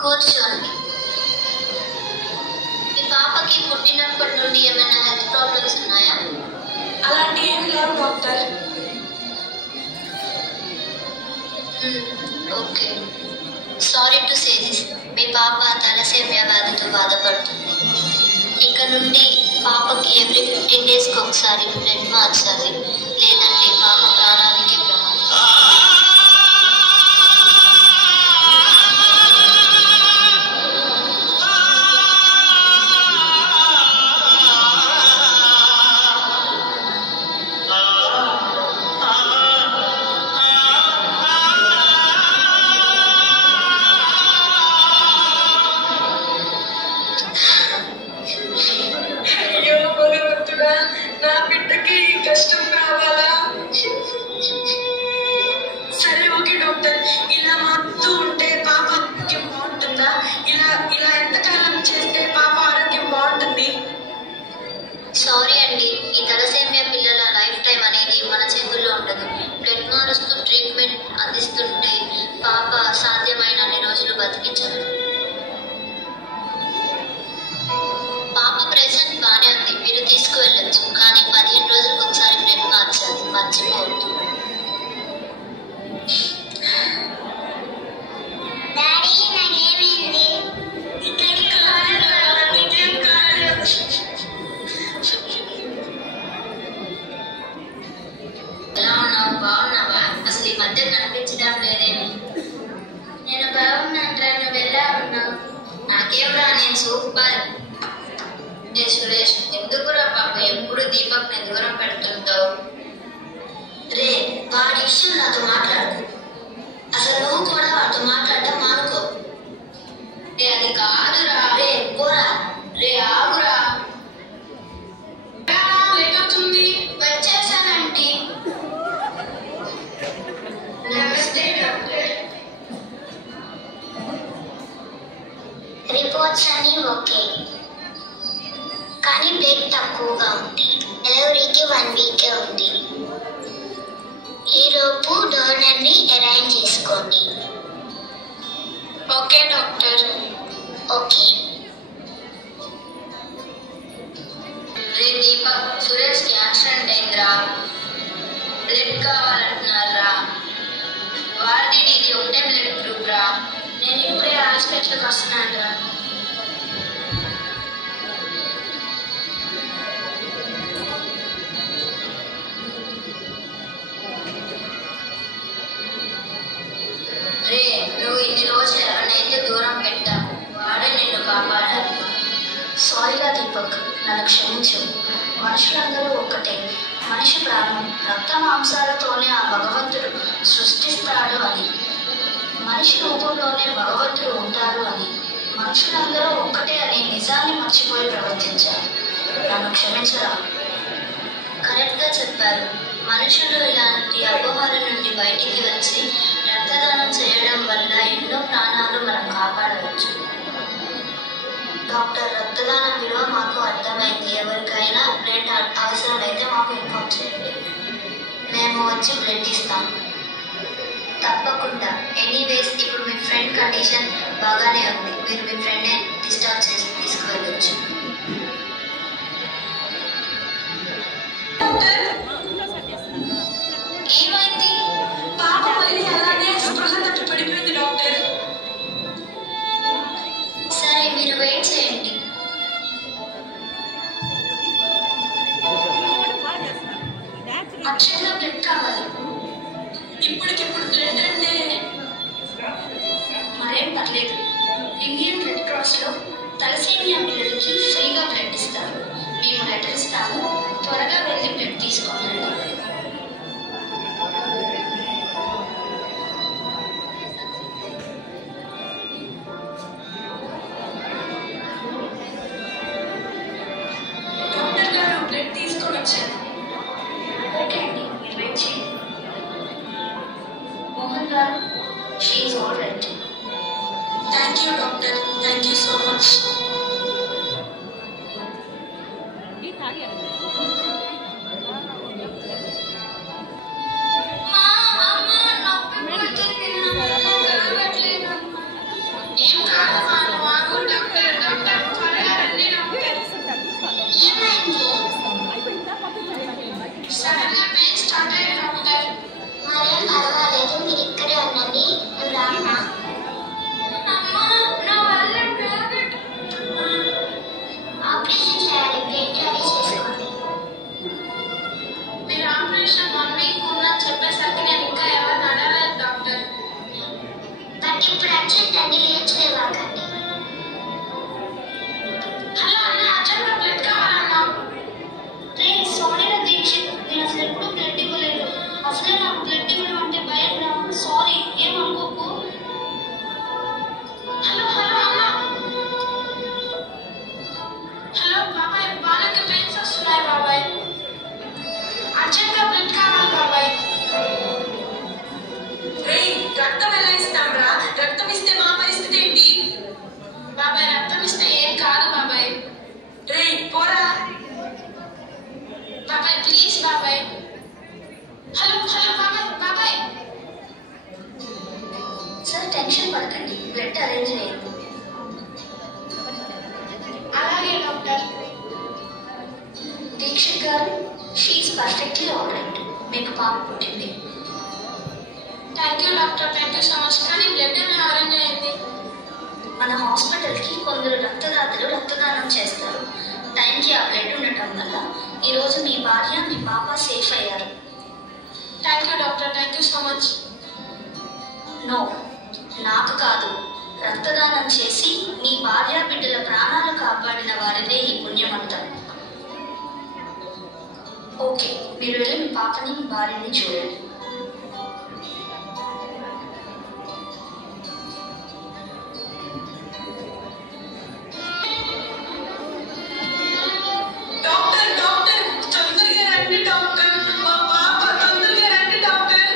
కూర్చోండి. మీ పాపకి పుట్టినప్పటి నుండి ఏమైనా హెల్త్ ప్రాబ్లమ్స్ ఉన్నాయా? అలాంటి ఏం లేవు doctor. Okay, sorry to say this, మీ పాప తలసేమియా వ్యాధితో బాధపడుతుంది. ఇక నుండి పాపకి ఎవ్రీ 15 డేస్కి ఒకసారి బ్లడ్ మార్చాలి, లేదంటే పాప ప్రాణానికే ప్రమాదం. నా బిడ్డకి కష్టం కావాలా? సరే ఓకే డాక్టర్, ఇలా మారుతూ ఉంటే పాప ఆరోగ్యం బాగుంటుందా? ఇలా ఇలా ఎంతకాలం చేస్తే పాప ఆరోగ్యం బాగుంటుంది? సారీ అండి, ఈ తలసేమియా పిల్లల లైఫ్ టైం అనేది మన చేతుల్లో ఉండదు. బ్లడ్ మారుస్తూ ట్రీట్మెంట్ అందిస్తుంటే పాప సాధ్యమైన అన్ని రోజులు బతికించదు. పాప ప్రెసెంట్ బాగానే ఉంది, మీరు తీసుకువెళ్ళచ్చు. కానీ 15 రోజులకు ఒకసారి బ్లడ్ మార్చాలి, మర్చిపోవద్దు. ఎలా ఉన్నావు? బాగున్నావా? అసలు ఈ మధ్య కనిపించడం లేదేమి? నేను బాగున్నాను, నువ్వు ఎలా ఉన్నావు? నాకేమరా, నేను సూపర్. సురేష్, ఎందుకురా పాప ఎప్పుడు దీపక్ ని దూరం పెడుతుంటావు? రే, వాడి విషయం నాతో మాట్లాడుకో. అసలు నువ్వు కూడా వాడితో మాట్లాడటం మానుకో. రే, అది కాదురా. రే పోరా. రే ఆగురా. లేకపోతుంది. వచ్చేసానంటీ. నమస్తే డాక్టర్. రిపోర్ట్స్ అన్ని ఓకే, కానీ బ్లడ్ తక్కువగా ఉంది. డెలివరీకి 1 వీకే ఉంది. ఈలోపు డోనర్ని అరేంజ్ చేసుకోండి. Okay doctor. ఓకే. రే దీపక్, సురేష్ కి యాక్సిడెంట్ అయిందిరా, బ్లడ్ కావాలంటున్నారా? వాడిది నీది ఒకటే బ్లడ్ గ్రూప్ రా. నేను ఇప్పుడే హాస్పిటల్కి వస్తున్నాను రా. రే, నువ్వు ఇన్ని రోజులు ఎవరినైతే దూరం పెట్టావు, వాడే నిన్ను కాపాడాలి. సారీరా దీపక్, నన్ను క్షమించు. మనుషులందరూ ఒక్కటే. మనిషి ప్రాణం రక్త మాంసాలతోనే ఆ భగవంతుడు సృష్టిస్తాడు అని, మనిషి రూపంలోనే భగవంతుడు ఉంటాడు అని, మనుషులందరూ ఒక్కటే అనే నిజాన్ని మర్చిపోయి ప్రవర్తించారు. నన్ను క్షమించరా. కరెక్ట్గా చెప్పారు. మనుషులు ఇలాంటి అపోహల నుండి బయటికి వచ్చి రక్తదానం చేయడం వల్ల ఎన్నో ప్రాణాలు మనం కాపాడవచ్చు. డాక్టర్, రక్తదానం విలువ మాకు అర్థమైంది. ఎవరికైనా బ్లడ్ అవసరమైతే మాకు ఇన్ఫార్మ్ చేయండి, మేము వచ్చి బ్లడ్ ఇస్తాం. తప్పకుండా. ఎనీవేస్, ఇప్పుడు మీ ఫ్రెండ్ కండిషన్ బాగానే ఉంది, మీరు మీ ఫ్రెండ్ని డిస్టర్బ్ చేసి తీసుకువెళ్ళొచ్చు. ఏమైంది? పాప మళ్ళీ అలానే స్పృహ తప్పి పడిపోయింది డాక్టర్. సరే, మీరు వెయిట్ చేయండి. అక్షయ బ్లడ్ పర్లేదు. ఇండియన్ రెడ్ క్రాస్లో తలసేమియా పిల్లలకి ఫ్రీగా బ్లడ్ ఇస్తారు. మేము లెటర్ ఇస్తాము, త్వరగా వెళ్ళి బ్లడ్ తీసుకోండి. డాక్టర్ గారు బ్లడ్ తీసుకొని వచ్చారు. ఓకే అండి, మీరు వెయిట్ చేయండి. మోహన్ గారు, షీఈ్ all right. Thank you doctor, thank you so much. మరేం పర్వాలేదు, మీరు ఇక్కడే ఉండండి, నువ్వు రామ్మా. ఆపరేషన్ చేయాలి, బ్లడ్ రెడీ చేసుకోండి. మీరు ఆపరేషన్ 1 వీక్ ఉందని చెప్పేసరికి నేను ఇంకా ఎవరిని అడగలేదు డాక్టర్. బట్ ఇప్పుడు అర్జెంట్ అండి, లేచలేవాకండి. హలో అన్న, అర్జెంట్గా బ్లడ్ కావాలన్నా. రే సారీ రా దీక్షిత్, నేను అసలు ఎప్పుడు బ్లడ్ ఇవ్వలేదు. అసలే నాకు బ్లడ్ ఇవ్వడం అంటే భయం రా. సారీ, ఏమనుకోకు. హలో హలో అన్న. హలో బాబాయ్, బాలకి పెయిన్స్ వస్తున్నాయి బాబాయ్. అర్జెంట్గా బ్లడ్ కావాలి బాబాయ్. రక్తం ఎలా ఇస్తాం రా? రక్తం ఇస్తే మా పరిస్థితి ఏంటి? బాబాయ్ రక్తం ఇస్తే ఏం కాదు బాబాయ్. రే పోరా బాబాయ్, ప్లీజ్ బాబాయ్. హలో హలో బాబాయ్ బాబాయ్. సార్ టెన్షన్ పడకండి, బ్లడ్ అరేంజ్ అయ్యింది. అలాగే డాక్టర్. దీక్షిత్ గారు, షీఈ్ పర్ఫెక్ట్లీ ఆల్ రైట్. మీకు పాప పుట్టింది. Thank you doctor, thank you so much. కానీ బ్లడ్ ఎలా అరేంజ్ అయింది? మన హాస్పిటల్కి కొందరు రక్తదాతలు రక్తదానం చేస్తారు. టైంకి ఆ బ్లడ్ ఉండటం వల్ల ఈరోజు మీ భార్య మీ పాప సేఫ్ అయ్యారు. Thank you doctor, thank you so much. No, నాకు కాదు, రక్తదానం చేసి మీ భార్య బిడ్డల ప్రాణాలు కాపాడిన వారిదే ఈ పుణ్యమంతా. ఓకే, మీరు వెళ్ళి మీ పాపని మీ భార్యని చూడండి. డాక్టర్ డాక్టర్, తొందరగా రండి డాక్టర్, మా పాప తొందరగా రండి డాక్టర్.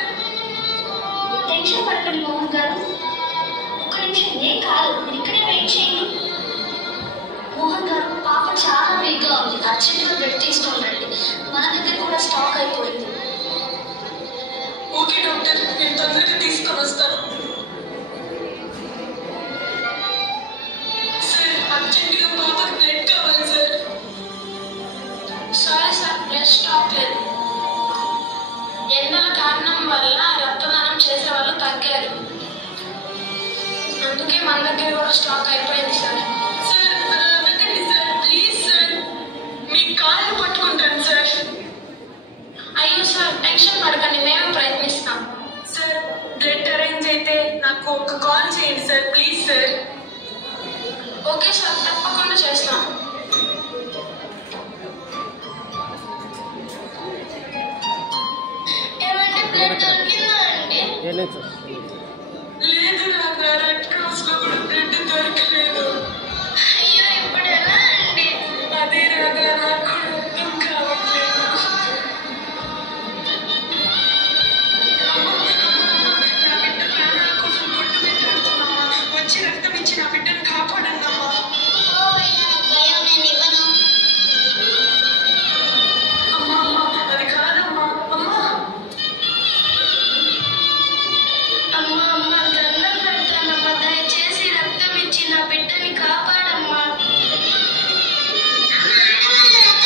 టెన్షన్ పడకండి మోహన్ గారు, ఒక్క నిమిషం, ఏం కాదు, మీరు ఇక్కడే వెయిట్ చేయండి. మోహన్ గారు, పాప చాలా వీక్గా ఉంది, అర్జెంట్గా బ్లడ్ తీసుకొని రండి. మన దగ్గర కూడా స్టాక్ అయిపోయింది. ఓకే డాక్టర్, నేను తొందరగా తీసుకొని వస్తాను. సార్ అర్జెంటుగా పాపకి బ్లడ్ కావాలి sir. Sorry sir, blood stock లేదు. ఎండల కారణం వల్ల రక్తదానం చేసే వాళ్ళు తగ్గారు, అందుకే మన దగ్గర కూడా స్టాక్ అయిపోయింది సార్. సార్ అలా అనకండి సార్, ప్లీజ్ సార్, మీ కాళ్ళు పట్టుకుంటాను సార్. అయ్యో సార్, టెన్షన్ పడకండి, మేము ప్రయత్నిస్తాం. సార్ బ్లడ్ అరేంజ్ అయితే నాకు ఒక కాల్ చేయండి sir, please sir. Okay sir, తప్పకుండా చేస్తాం. ఏమంటే బ్లడ్ దొరికిందా అండి? లేదు రాగా, రెడ్ క్రాస్ లో కూడా బ్లడ్ దొరకలేదు. అయ్యో, ఇప్పుడు ఎలా అండి? అదే రాగా, నాకు కూడా అర్థం కావట్లేదు. నా బిడ్డ ప్రాణాల కోసం కొట్టుమిట్టాడుతున్నామా, వచ్చి రక్తం ఇచ్చి నా బిడ్డను కాపాడందమ్మా. భయం, నేను ఇవ్వను. అమ్మా అమ్మా, అది కాదమ్మా. అమ్మా అమ్మా అమ్మ, దండం పెడతానమ్మా, దయచేసి రక్తం ఇచ్చి నా బిడ్డని కాపాడమ్మా. ఆడవాళ్ళు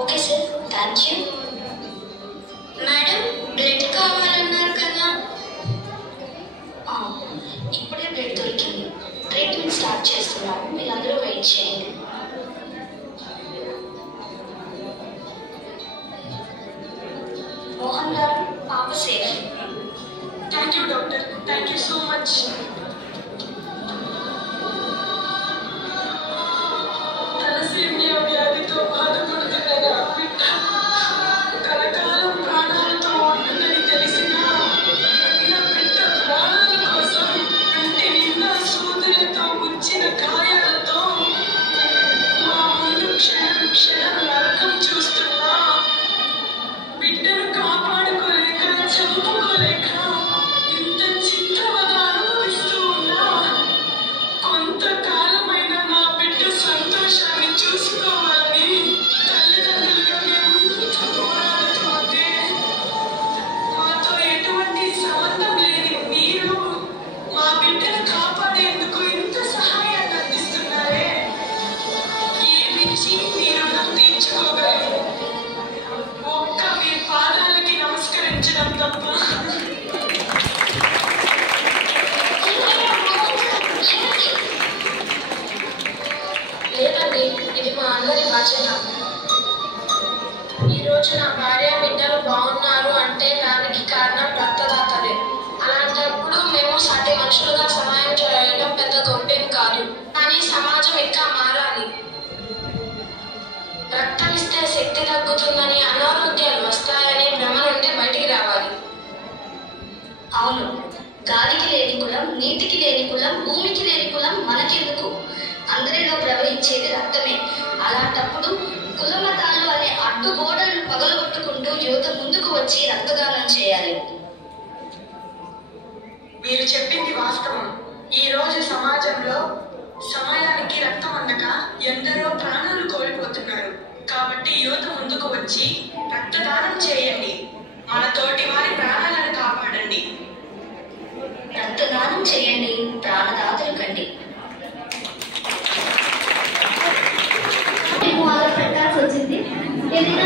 okay sir, thank you. Madam blood కావాలన్నారు కదా. ఇప్పుడే బ్లడ్ దొరికింది. ట్రీట్మెంట్ స్టార్ట్ చేస్తున్నాము, మీరందరూ వెయిట్ చేయండి. మోహన్ గారు, పాప safe. Thank you doctor, thank you so much. Thalassemia వ్యాధితో బాధపడుతున్న నా బిడ్డ కలకాలం ప్రాణాలతో ఉంటుందని తెలిసినా నా బిడ్డ ప్రాణాల కోసం ఇంటి నిండా సూదులతో గుచ్చిన గాయాలతో మా ముందు క్షణం క్షణం నరకం చూస్తున్నా. బిడ్డను కాపాడుకోలేక చంపుకోలేక ఇంత చిత్రవద అనుభవిస్తూ ఉన్నా. కొంతకాలమైన నా బిడ్డ సంతోషాన్ని చూసుకోవాలని తల్లిదండ్రులుగా మేము ఇంత పోరాడుతూ ఉంటే మాతో ఎటువంటి సంబంధం లేని మీరు మా బిడ్డను కాపాడేందుకు ఇంత సహాయాన్ని అందిస్తున్నారే. ఏమిచ్చి మీ రుణం తీర్చుకోగలరు? ఒక్క మీ పాదాలకి నమస్కరించడం తప్ప. లేదండి, ఇది మా అందరి బాధ్యత. ఈరోజు నా భార్య బిడ్డలు బాగున్నారు అంటే దానికి కారణం రక్తదాతలే. అలాంటప్పుడు మేము సాటి మనుషులుగా సహాయం చేయడం పెద్ద గొప్పేం కాదు. కానీ సమాజం ఇంకా మారాలి. రక్తం ఇస్తే శక్తి తగ్గుతుందని, అనారోగ్యాలు వస్తాయని భ్రమ నుండి బయటికి రావాలి. అవును, గాలికి లేని కులం, నీటికి లేని కులం, భూమికి లేని కులం మనకెందుకు? అందరిలో ప్రవహించేది రక్తమే. అలాంటప్పుడు కులమతాలు అనే అడ్డుగోడలను పగలగొట్టుకుంటూ యువత ముందుకు వచ్చి రక్తదానం చేయాలి. మీరు చెప్పింది వాస్తవం. ఈ రోజు సమాజంలో సమయానికి రక్తం అందక ఎందరో ప్రాణాలు కోల్పోతున్నారు. కాబట్టి యువత ముందుకు వచ్చి రక్తదానం చేయండి. మన తోటి వారి ప్రాణాలను కాపాడండి. రక్తదానం చేయండి, ప్రాణదాతలు కండి. పెట్టాల్సి వచ్చింది. ఏదైనా